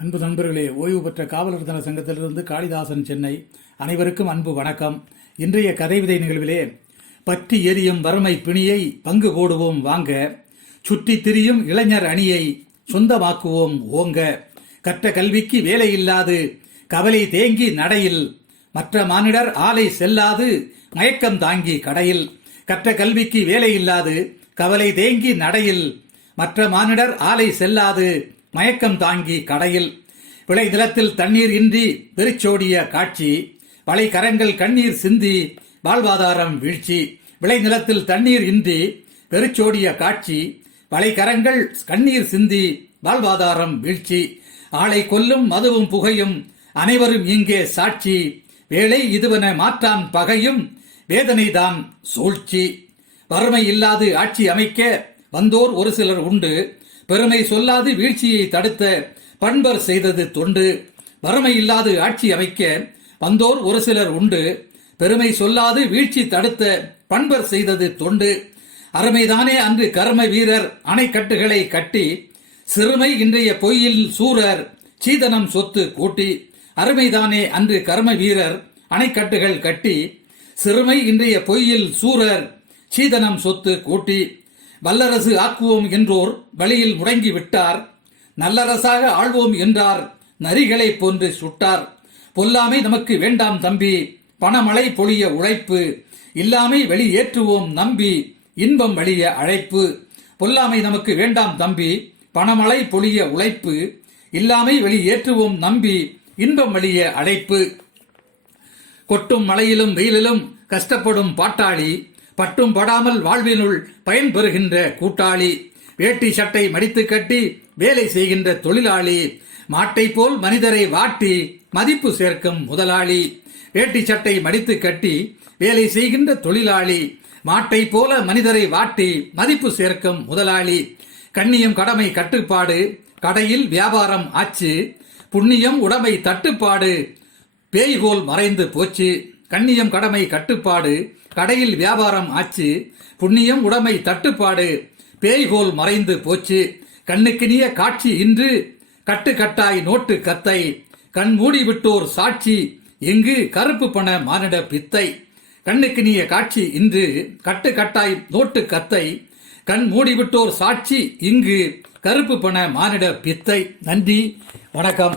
அன்பு நண்பர்களே, ஓய்வு பெற்ற காவலர் தின சங்கத்திலிருந்து காளிதாசன், சென்னை. அனைவருக்கும் அன்பு வணக்கம். இன்றைய கதைவிதை நிகழ்விலே பற்றி எரியும் வறுமை பிணியை பங்கு போடுவோம் வாங்க, சுற்றி திரியும் இளைஞர் அணியை சொந்தமாக்குவோம் ஓங்க, கற்ற கல்விக்கு வேலை இல்லாது கவலை தேங்கி நடையில், மற்ற மானிடர் ஆலை செல்லாது மயக்கம் தாங்கி கடையில், கற்ற கல்விக்கு வேலை இல்லாது கவலை தேங்கி நடையில், மற்ற மானிடர் ஆலை செல்லாது மயக்கம் தாங்கி கடையில், விளை நிலத்தில் தண்ணீர் இன்றி பெருச்சோடிய காட்சி, வளை கரங்கள் கண்ணீர் சிந்தி வாழ்வாதாரம் வீழ்ச்சி. விளை நிலத்தில் தண்ணீர் இன்றி பெருச்சோடிய காட்சி, வளை கரங்கள் கண்ணீர் சிந்தி வாழ்வாதாரம் வீழ்ச்சி. ஆளை கொல்லும் மதுவும் புகையும் அனைவரும் இங்கே சாட்சி, வேலை இதுவென மாற்றான் பகையும் வேதனைதான் சூழ்ச்சி. வறுமை இல்லாது ஆட்சி அமைக்க வந்தோர் ஒரு சிலர் உண்டு, பெருமை சொல்லாது வீழ்ச்சியை தடுத்த பண்பர் செய்தது தொண்டு. வறுமை இல்லாது ஆட்சி அமைக்க வந்தோர் ஒரு சிலர் உண்டு, பெருமை சொல்லாது வீழ்ச்சி தடுத்த பண்பர் செய்தது தொண்டு. அருமைதானே அன்று கர்ம வீரர் அணைக்கட்டுகளை கட்டி, சிறுமை இன்றைய பொய்யில் சூரர் சீதனம் சொத்து கூட்டி. அருமைதானே அன்று கர்ம வீரர் அணைக்கட்டுகள் கட்டி, சிறுமை இன்றைய பொய்யில் சூரர் சீதனம் சொத்து கூட்டி. வல்லரசு ஆக்குவோம் என்றோர் வழியில் முடங்கி விட்டார், நல்லரசாக ஆள்வோம் என்றார் நரிகளை போன்று சுட்டார். பொல்லாமை நமக்கு வேண்டாம் தம்பி, பணமழை பொழிய உழைப்பு, இல்லாமை வெளியேற்றுவோம் நம்பி இன்பம் வழிய அழைப்பு. பொல்லாமை நமக்கு வேண்டாம் தம்பி, பணமழை பொழிய உழைப்பு, இல்லாமை வெளியேற்றுவோம் நம்பி இன்பம் வழிய அழைப்பு. கொட்டும் மழையிலும் வெயிலிலும் கஷ்டப்படும் பாட்டாளி, பட்டும் படாமல் வாழ்வினுள் பயன் பெறுகின்ற கூட்டாளி. வேட்டி சட்டை மடித்து கட்டி வேலை செய்கின்ற தொழிலாளி, மாட்டை போல் மனிதரை வாட்டி மதிப்பு சேர்க்கும் முதலாளி. வேட்டி சட்டை மடித்து கட்டி வேலை செய்கின்ற தொழிலாளி, மாட்டை போல மனிதரை வாட்டி மதிப்பு சேர்க்கும் முதலாளி. கண்ணியம் கடமை கட்டுப்பாடு கடையில் வியாபாரம் ஆச்சு, புண்ணியம் உடைமை தட்டுப்பாடு பேய்கோல் மறைந்து போச்சு. கண்ணியம் கடமை கட்டுப்பாடு கடையில் வியாபாரம் ஆச்சு, புண்ணியம் உடைமை தட்டுப்பாடு பேய்கோல் மறைந்து போச்சு. கண்ணுக்கினிய காட்சி இன்று கட்டுக்கட்டாய் நோட்டு கத்தை, கண் மூடி விட்டோர் சாட்சி எங்கு கருப்பு பண மானிட பித்தை. கண்ணுக்கினிய காட்சி இன்று கட்டுக்கட்டாய் நோட்டு கத்தை, கண் மூடிவிட்டோர் சாட்சி இங்கு கருப்பு பண மானிட பித்தை. நன்றி, வணக்கம்.